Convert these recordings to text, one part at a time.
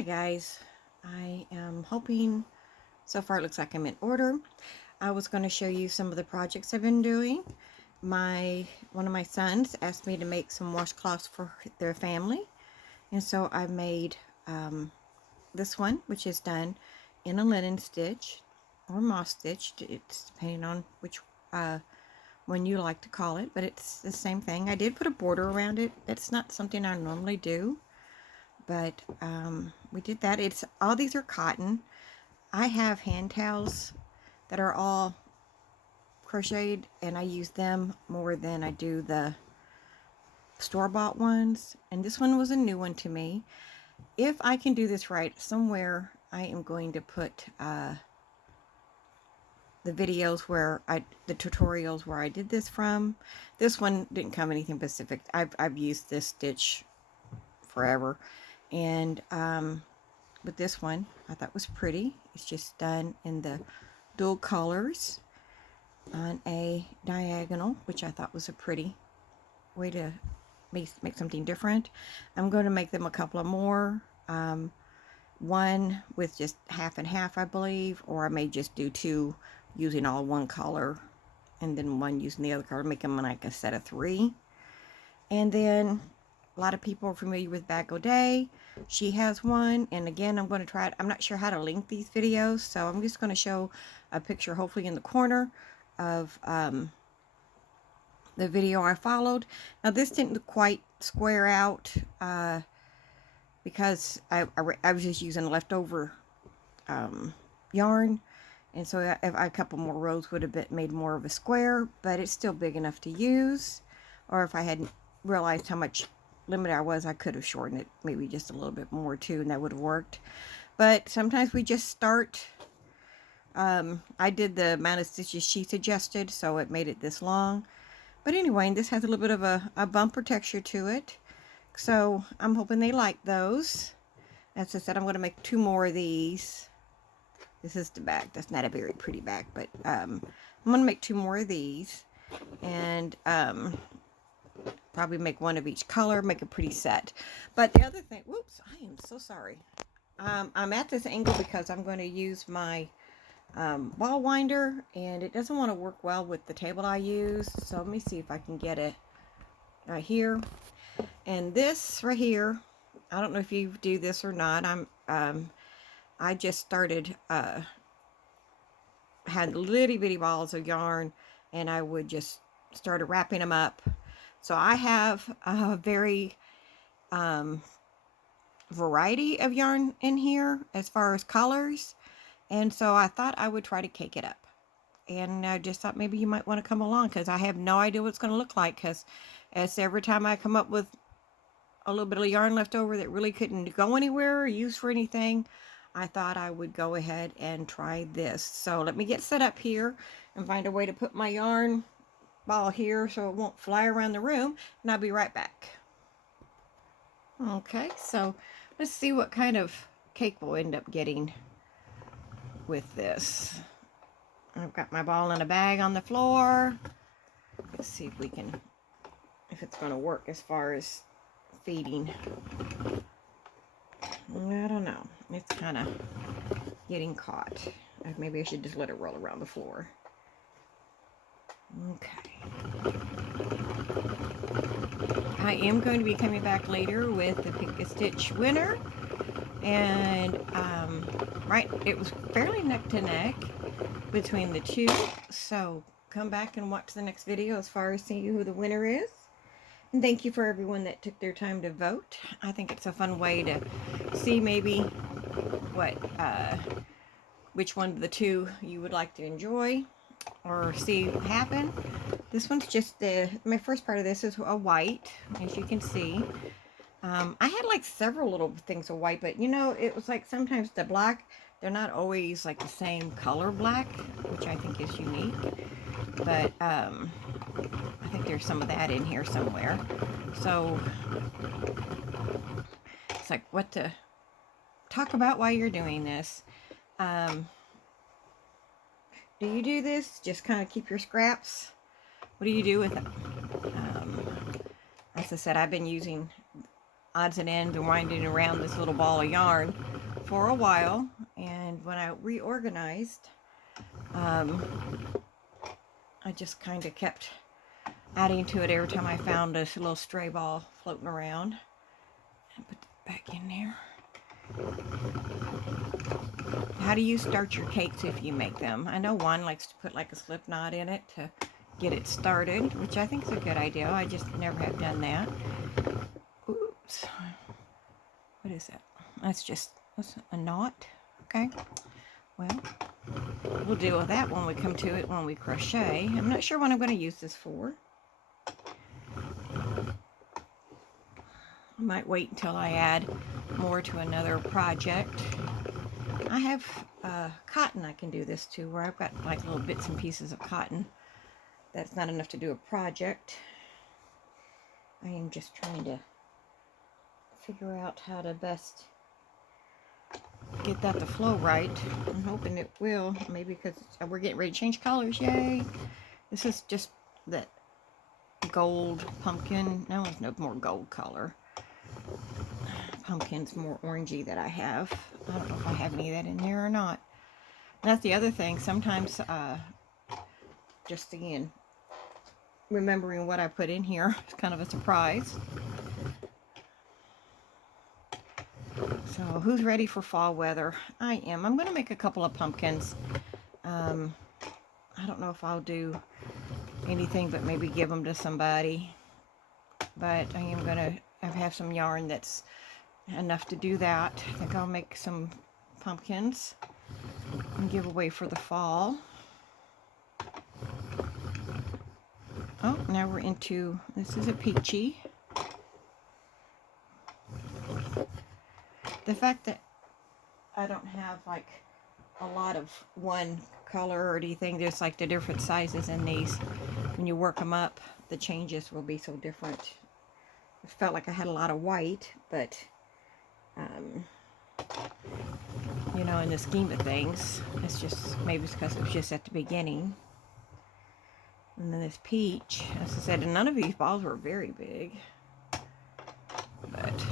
Hi guys, I am hoping, so far it looks like I'm in order. I was going to show you some of the projects I've been doing. One of my sons asked me to make some washcloths for their family, and so I made this one, which is done in a linen stitch or moss stitch. It's depending on which one you like to call it, but it's the same thing. I did put a border around it. That's not something I normally do, but we did that. All these are cotton. I have hand towels that are all crocheted, and I use them more than I do the store-bought ones, and this one was a new one to me. If I can do this right, somewhere I am going to put the videos the tutorials where I did this from. This one didn't come anything specific. I've used this stitch forever, and but this one I thought was pretty. It's just done in the dual colors on a diagonal, which I thought was a pretty way to make something different. I'm going to make them a couple of more. One with just half and half, I believe, or I may just do two using all one color and then one using the other color, make them like a set of 3. And then a lot of people are familiar with Bag O Day. She has one, and again, I'm going to try it. I'm not sure how to link these videos, so I'm just going to show a picture, hopefully in the corner, of the video I followed. Now, this didn't quite square out because I was just using leftover yarn, and so a couple more rows would have made more of a square, but it's still big enough to use. Or if I hadn't realized how much limit I was, I could have shortened it maybe just a little bit more too, and that would have worked. But sometimes we just start. I did the amount of stitches she suggested, so it made it this long. But anyway, this has a little bit of a bumper texture to it, so I'm hoping they like those. As I said, I'm going to make 2 more of these. This is the back. That's not a very pretty back, but I'm going to make 2 more of these, and probably make 1 of each color, make a pretty set. But the other thing, whoops, I am so sorry. I'm at this angle because I'm going to use my ball winder, and it doesn't want to work well with the table I use. So let me see if I can get it right here. And this right here, I don't know if you do this or not. I just started, had little bitty balls of yarn, and I would just started wrapping them up. So I have a very variety of yarn in here as far as colors, and so I thought I would try to cake it up. And I just thought maybe you might want to come along, because I have no idea what it's going to look like, because as every time I come up with a little bit of yarn left over that really couldn't go anywhere or use for anything, I thought I would go ahead and try this. So let me get set up here and find a way to put my yarn ball here so it won't fly around the room, and I'll be right back. Okay, so let's see what kind of cake we'll end up getting with this. I've got my ball in a bag on the floor. Let's see if it's going to work as far as feeding. I don't know. It's kind of getting caught. Maybe I should just let it roll around the floor. Okay. I am going to be coming back later with the Pick a Stitch winner. And it was fairly neck to neck between the two. So come back and watch the next video as far as seeing who the winner is. And thank you for everyone that took their time to vote. I think it's a fun way to see maybe which one of the two you would like to enjoy or see happen. This one's just my first part of this is a white, as you can see. I had like several little things of white, but you know, it was like sometimes the black, they're not always like the same color black, which I think is unique. But I think there's some of that in here somewhere. So it's like what to talk about while you're doing this. Do you do this? Just kind of keep your scraps? What do you do with them? As I said, I've been using odds and ends and winding around this little ball of yarn for a while, and when I reorganized, I just kind of kept adding to it every time I found a little stray ball floating around. And put that back in there. How do you start your cakes if you make them? I know one likes to put like a slip knot in it to get it started, which I think is a good idea. I just never have done that. Oops. What is that? That's a knot. Okay. Well, we'll deal with that when we come to it when we crochet. I'm not sure what I'm going to use this for. I might wait until I add more to another project. I have cotton I can do this to, where I've got like little bits and pieces of cotton. That's not enough to do a project. I am just trying to figure out how to best get that to flow right. I'm hoping it will, maybe because we're getting ready to change colors. Yay! This is just that gold pumpkin. That one's no more gold color. Pumpkin's more orangey that I have. I don't know if I have any of that in there or not. That's the other thing. Sometimes, just again, remembering what I put in here is kind of a surprise. So, who's ready for fall weather? I am. I'm going to make a couple of pumpkins. I don't know if I'll do anything but maybe give them to somebody. But I am going to have some yarn that's enough to do that. I think I'll make some pumpkins and give away for the fall. Oh, now we're into, this is a peachy. The fact that I don't have like a lot of one color or anything, there's like the different sizes in these. When you work them up, the changes will be so different. I felt like I had a lot of white, but you know, in the scheme of things, it's just, maybe it's because it was just at the beginning. And then this peach, as I said, none of these balls were very big, but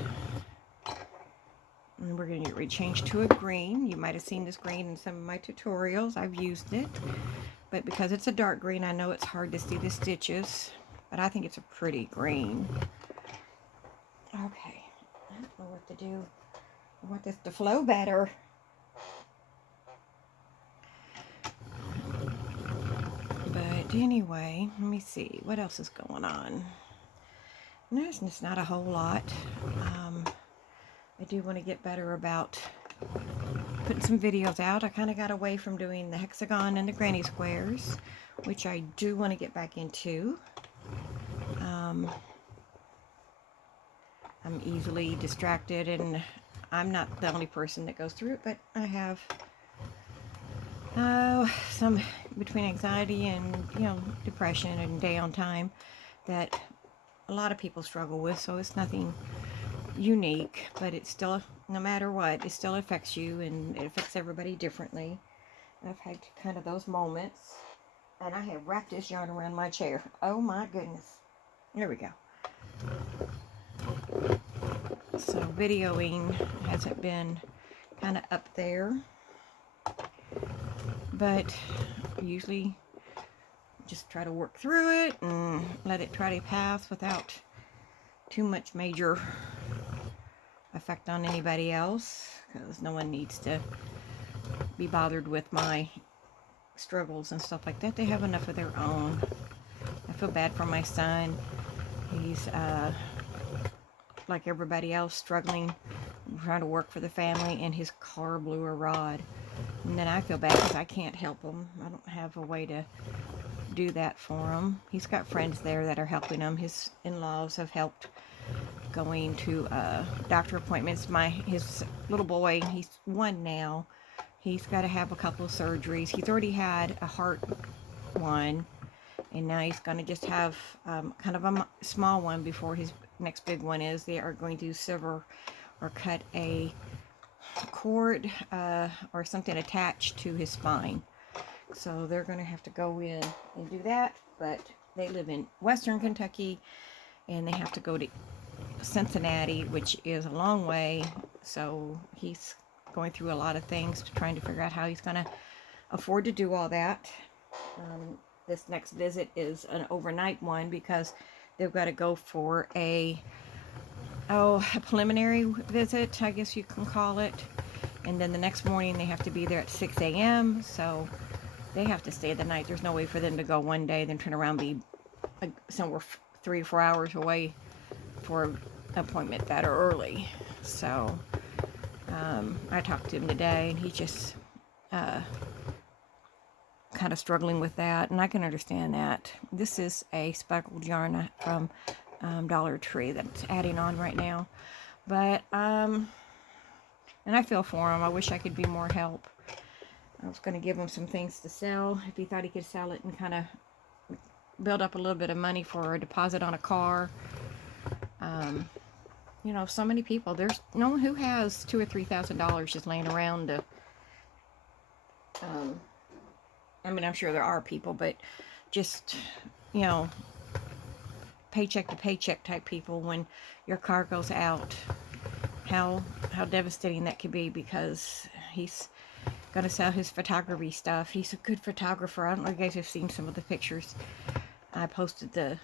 and we're going to get rechanged to a green. You might have seen this green in some of my tutorials. I've used it, but because it's a dark green, I know it's hard to see the stitches, but I think it's a pretty green. Okay, I don't know what to do. I want this to flow better. But anyway, let me see. What else is going on? There's just not a whole lot. I do want to get better about putting some videos out. I kind of got away from doing the hexagon and the granny squares, which I do want to get back into. I'm easily distracted, and I'm not the only person that goes through it, but I have some between anxiety and, you know, depression and downtime that a lot of people struggle with, so it's nothing unique, but it's still, no matter what, it still affects you, and it affects everybody differently. I've had kind of those moments, and I have wrapped this yarn around my chair. Oh my goodness. There we go. So videoing hasn't been kind of up there, but usually just try to work through it and let it try to pass without too much major effect on anybody else, because no one needs to be bothered with my struggles and stuff like that. They have enough of their own. I feel bad for my son. He's like everybody else, struggling, trying to work for the family, and his car blew a rod. And then I feel bad because I can't help him. I don't have a way to do that for him. He's got friends there that are helping him. His in-laws have helped going to doctor appointments. His little boy, he's 1 now. He's got to have a couple of surgeries. He's already had a heart one, and now he's going to just have kind of a small one before his next big one is. They are going to sever or cut a cord or something attached to his spine. So they're going to have to go in and do that, but they live in Western Kentucky, and they have to go to Cincinnati, which is a long way. So he's going through a lot of things, trying to figure out how he's going to afford to do all that. This next visit is an overnight one because they've got to go for a preliminary visit, I guess you can call it. And then the next morning they have to be there at 6 a.m. So they have to stay the night. There's no way for them to go one day, then turn around and be somewhere 3 or 4 hours away for an appointment that early. So I talked to him today, and he's just kind of struggling with that, and I can understand that. This is a speckled yarn from Dollar Tree that's adding on right now, but and I feel for him. I wish I could be more help. I was going to give him some things to sell if he thought he could sell it and kind of build up a little bit of money for a deposit on a car. You know, so many people, there's no one who has $2,000 or $3,000 just laying around to I mean, I'm sure there are people, but just, you know, paycheck to paycheck type people, when your car goes out, how devastating that could be, because he's going to sell his photography stuff. He's a good photographer. I don't know if you guys have seen some of the pictures. I posted the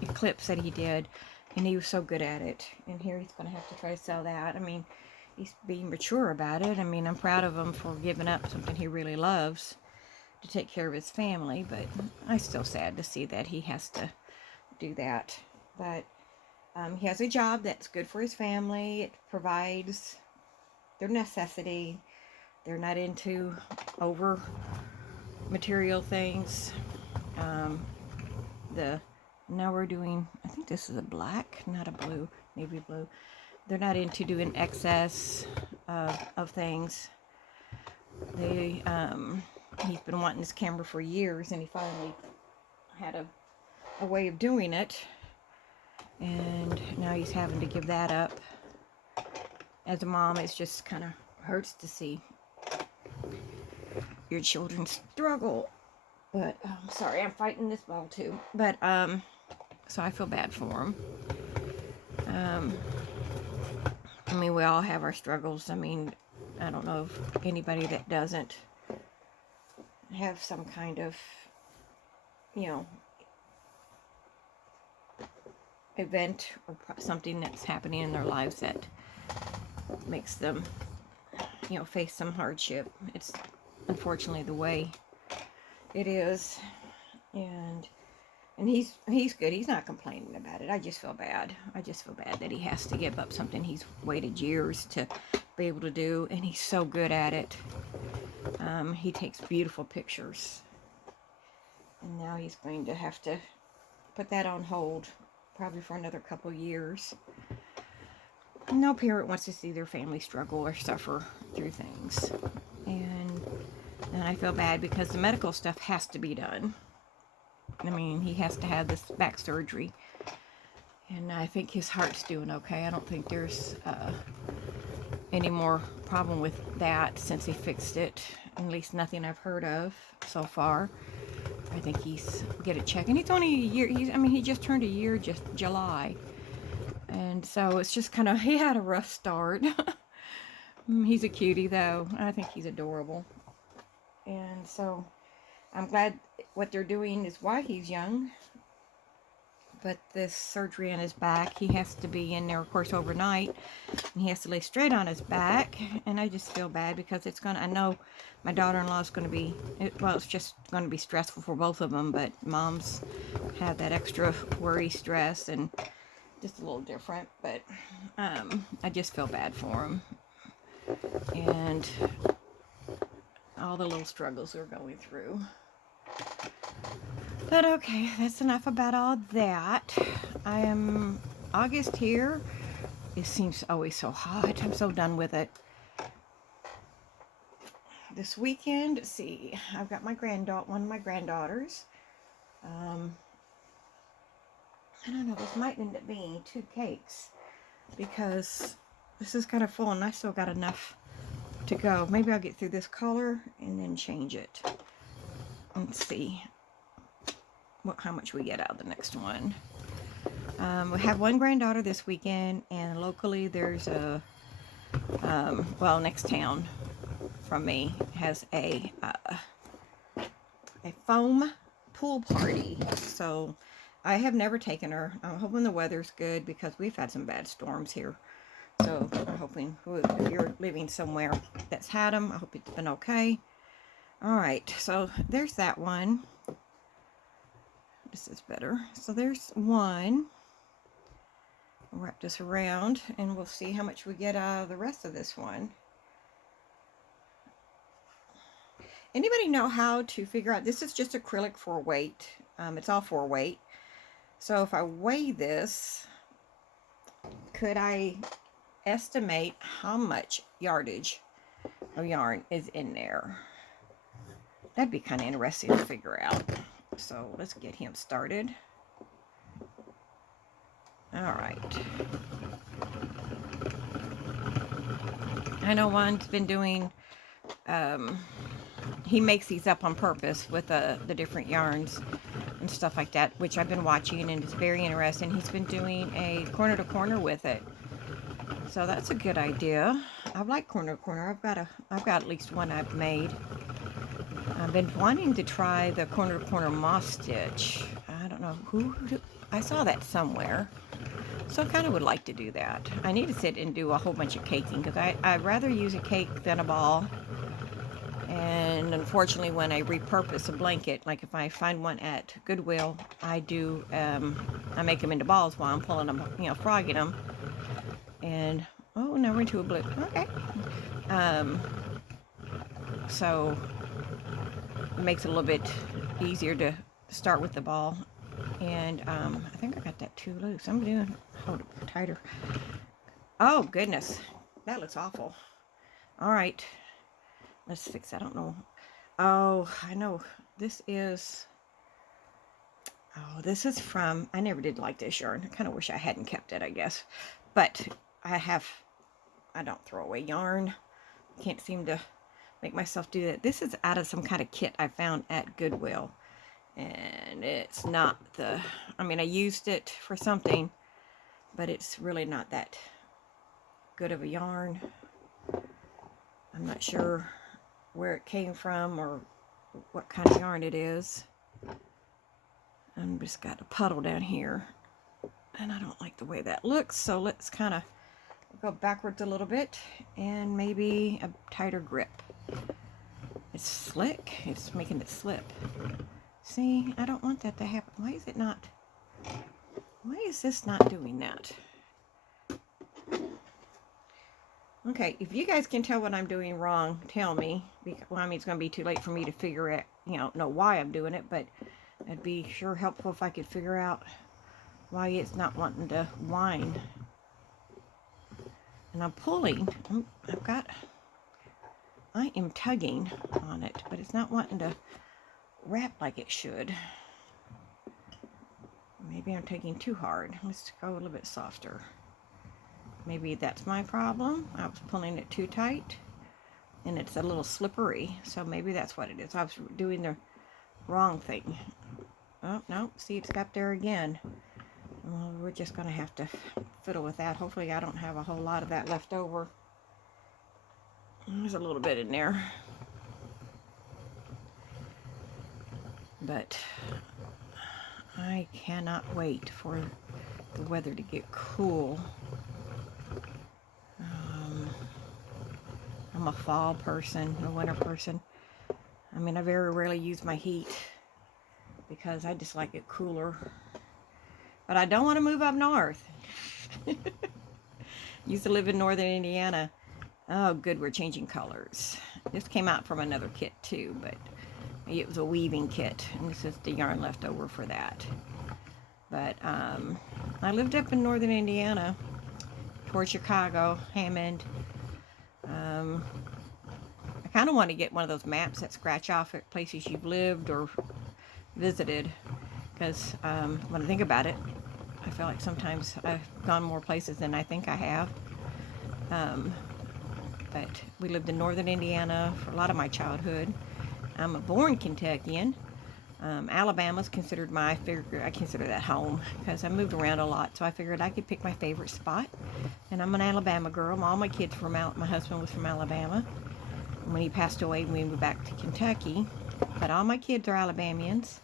eclipse that he did, and he was so good at it. And here he's going to have to try to sell that. I mean, he's being mature about it. I mean, I'm proud of him for giving up something he really loves to take care of his family, but I'm still sad to see that he has to do that. But he has a job that's good for his family. It provides their necessity. They're not into over material things. Now we're doing, I think this is a black, not a blue, navy blue. They're not into doing excess of things. He's been wanting this camera for years, and he finally had a way of doing it, and now he's having to give that up. As a mom, it's just kind of hurts to see your children struggle. But sorry, I'm fighting this ball too. But so I feel bad for him. I mean, we all have our struggles. I mean, I don't know of anybody that doesn't have some kind of, you know, event or something that's happening in their lives that makes them, you know, face some hardship. It's unfortunately the way it is. And he's good. He's not complaining about it. I just feel bad. I just feel bad that he has to give up something he's waited years to be able to do, and he's so good at it. He takes beautiful pictures, and now he's going to have to put that on hold probably for another couple years. No parent wants to see their family struggle or suffer through things, and I feel bad because the medical stuff has to be done. I mean, he has to have this back surgery, and I think his heart's doing okay. I don't think there's any more problem with that since he fixed it. At least nothing I've heard of so far. I think he's get it checked, and he's only a year. He just turned a year just July, and so it's just kind of, he had a rough start. He's a cutie though. I think he's adorable, and so I'm glad what they're doing is why he's young. But this surgery on his back, he has to be in there, of course, overnight. And he has to lay straight on his back. And I just feel bad because I know my daughter-in-law is going to be, it's just going to be stressful for both of them. But moms have that extra worry, stress, and just a little different. But I just feel bad for him. And all the little struggles they're going through. But okay, that's enough about all that. I am August here. It seems always so hot. I'm so done with it. This weekend, let's see, I've got one of my granddaughters. I don't know, this might end up being 2 cakes because this is kind of full and I still got enough to go. Maybe I'll get through this color and then change it. Let's see how much we get out of the next one. We have one granddaughter this weekend, and locally there's a well, next town from me has a foam pool party. So I have never taken her. I'm hoping the weather's good because we've had some bad storms here. So I'm hoping if you're living somewhere that's had them, I hope it's been okay. All right, so there's that one. This is better. So there's one. We'll wrap this around and we'll see how much we get out of the rest of this one. Anybody know how to figure out, this is just acrylic for weight. It's all for weight. So if I weigh this, could I estimate how much yardage of yarn is in there? That'd be kind of interesting to figure out. So let's get him started. All right. I know one's been doing, he makes these up on purpose with the different yarns and stuff like that, which I've been watching, and it's very interesting. He's been doing a corner to corner with it. So that's a good idea. I like corner to corner. I've got at least one I've made. I've been wanting to try the corner to corner moss stitch. I don't know I saw that somewhere. So I kind of would like to do that. I need to sit and do a whole bunch of caking because I'd rather use a cake than a ball. And unfortunately, when I repurpose a blanket, like if I find one at Goodwill, I do, I make them into balls while I'm pulling them, frogging them. And, oh, now we're into a blue. Okay. So it makes it a little bit easier to start with the ball. And I think I got that too loose. I'm doing, hold it tighter. Oh, goodness. That looks awful. All right. Let's fix that. I don't know. Oh, I know. This is from, I never did like this yarn. I kind of wish I hadn't kept it, I guess. But I don't throw away yarn. Can't seem to make myself do that. This is out of some kind of kit I found at Goodwill. And it's not I used it for something, but it's really not that good of a yarn. I'm not sure where it came from or what kind of yarn it is. I'm just got a puddle down here, and I don't like the way that looks, so let's kind of go backwards a little bit and maybe a tighter grip. It's slick. It's making it slip. See, I don't want that to happen. Why is this not doing that? Okay, if you guys can tell what I'm doing wrong, tell me. Well, it's going to be too late for me to figure out, know why I'm doing it, but it'd be sure helpful if I could figure out why it's not wanting to wind. And I'm pulling. I am tugging on it, but it's not wanting to wrap like it should. Maybe I'm taking too hard. Let's go a little bit softer. Maybe that's my problem. I was pulling it too tight and it's a little slippery, so maybe that's what it is. I was doing the wrong thing. Oh no, see, it's got there again. Well, we're just gonna have to fiddle with that. Hopefully I don't have a whole lot of that left over. There's a little bit in there. But I cannot wait for the weather to get cool. I'm a fall person, a winter person. I very rarely use my heat because I just like it cooler. But I don't want to move up north. Used to live in northern Indiana. Oh, good, we're changing colors. This came out from another kit too, but it was a weaving kit, and this is the yarn left over for that. But I lived up in northern Indiana, towards Chicago, Hammond. I kind of want to get one of those maps that scratch off at places you've lived or visited, because when I think about it, I feel like sometimes I've gone more places than I think I have. But we lived in northern Indiana for a lot of my childhood. I'm a born Kentuckian, Alabama's considered my favorite. I consider that home because I moved around a lot, so I figured I could pick my favorite spot. And I'm an Alabama girl. All my kids from out. My husband was from Alabama. And when he passed away, we moved back to Kentucky. But all my kids are Alabamians.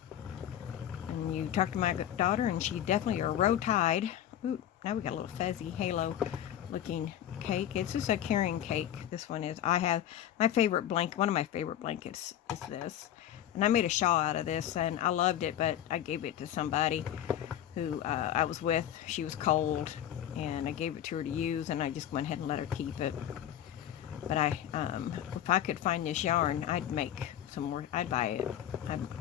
And you talk to my daughter, and she definitely are row tide. Ooh, now we got a little fuzzy halo looking cake. It's just a carrying cake. This one is. I have my favorite blanket. One of my favorite blankets is this. And I made a shawl out of this, and I loved it, but I gave it to somebody who I was with. She was cold, and I gave it to her to use, and I just went ahead and let her keep it. But if I could find this yarn, I'd make some more. I'd buy it.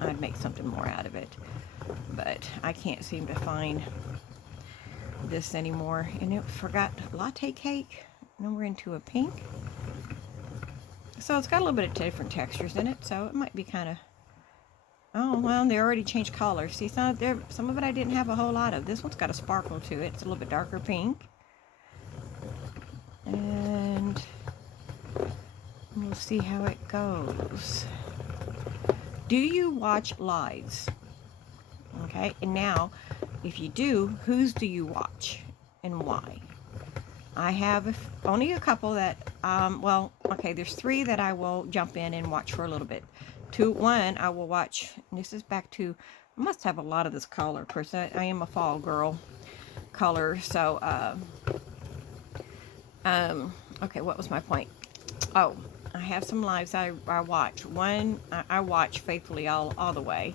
I'd make something more out of it. But I can't seem to find this anymore. And it forgot latte cake. Now we're into a pink. So it's got a little bit of different textures in it, so it might be kind of. Oh, well, they already changed colors. See, some of it I didn't have a whole lot of. This one's got a sparkle to it. It's a little bit darker pink. And we'll see how it goes. Do you watch lives? Okay, and now, if you do, whose do you watch and why? I have only a couple that, well, okay, there's 3 that I will jump in and watch for a little bit. One I will watch, and this is back to, I must have a lot of this color. Of course, I am a fall girl color, so, okay, what was my point? Oh, I have some lives I watch. One, I watch faithfully all the way.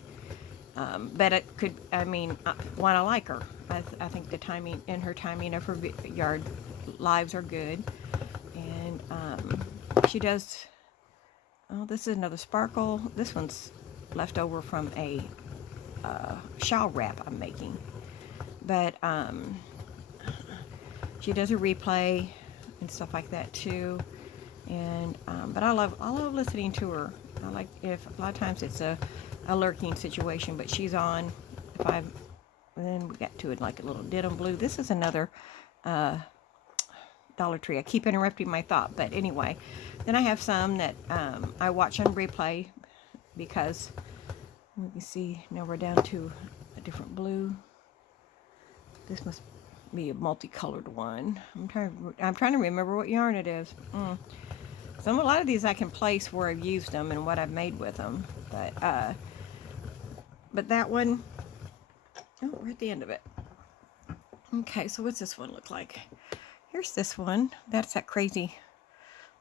But it could, I mean, one, I like her. I think the timing, and her timing of her yard lives are good. And, she does. Oh, this is another sparkle. This one's left over from a shawl wrap I'm making. But she does a replay and stuff like that too. And but I love listening to her. I like, if a lot of times it's a lurking situation, but she's on. And then we got to it like a little denim blue. This is another Dollar Tree. I keep interrupting my thought, but anyway. Then I have some that I watch on replay because you can see now we're down to a different blue. This must be a multicolored one. I'm trying to remember what yarn it is. A lot of these I can place where I've used them and what I've made with them, but that one, oh, we're at the end of it. Okay, so what's this one look like? Here's this one. That's that crazy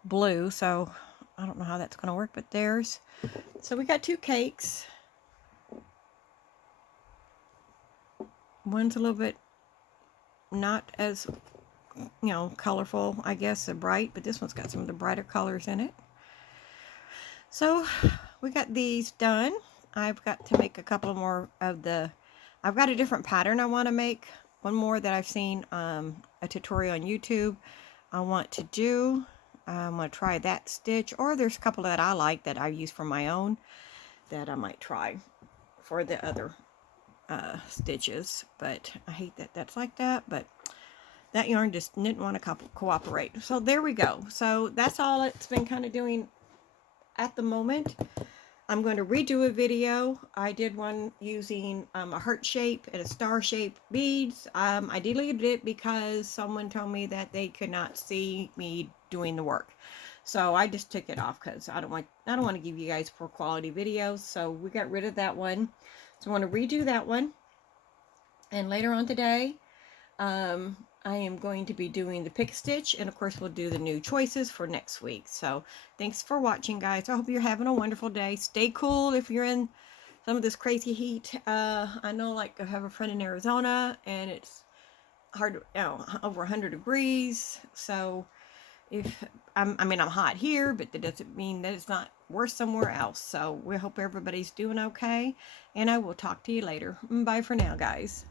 blue, so I don't know how that's going to work, but there's. So we got 2 cakes. One's a little bit not as, colorful, I guess, bright, but this one's got some of the brighter colors in it. So we got these done. I've got to make a couple more of I've got a different pattern I want to make. One more that I've seen a tutorial on YouTube I want to do. I'm going to try that stitch, or there's a couple that I like that I use for my own that I might try for the other stitches. But I hate that that's like that, but that yarn just didn't want to cooperate. So there we go. So that's all it's been kind of doing at the moment. I'm going to redo a video. I did one using a heart shape and a star shape beads. I deleted it because someone told me that they could not see me doing the work. So I just took it off because I don't want to give you guys poor quality videos. So we got rid of that one. So I want to redo that one. And later on today, I am going to be doing the pick stitch, and of course we'll do the new choices for next week. So thanks for watching, guys. I hope you're having a wonderful day. Stay cool if you're in some of this crazy heat. I know, like, I have a friend in Arizona and it's hard, over 100 degrees. So I'm hot here, but that doesn't mean that it's not worse somewhere else. So we hope everybody's doing okay, and I will talk to you later. Bye for now, guys.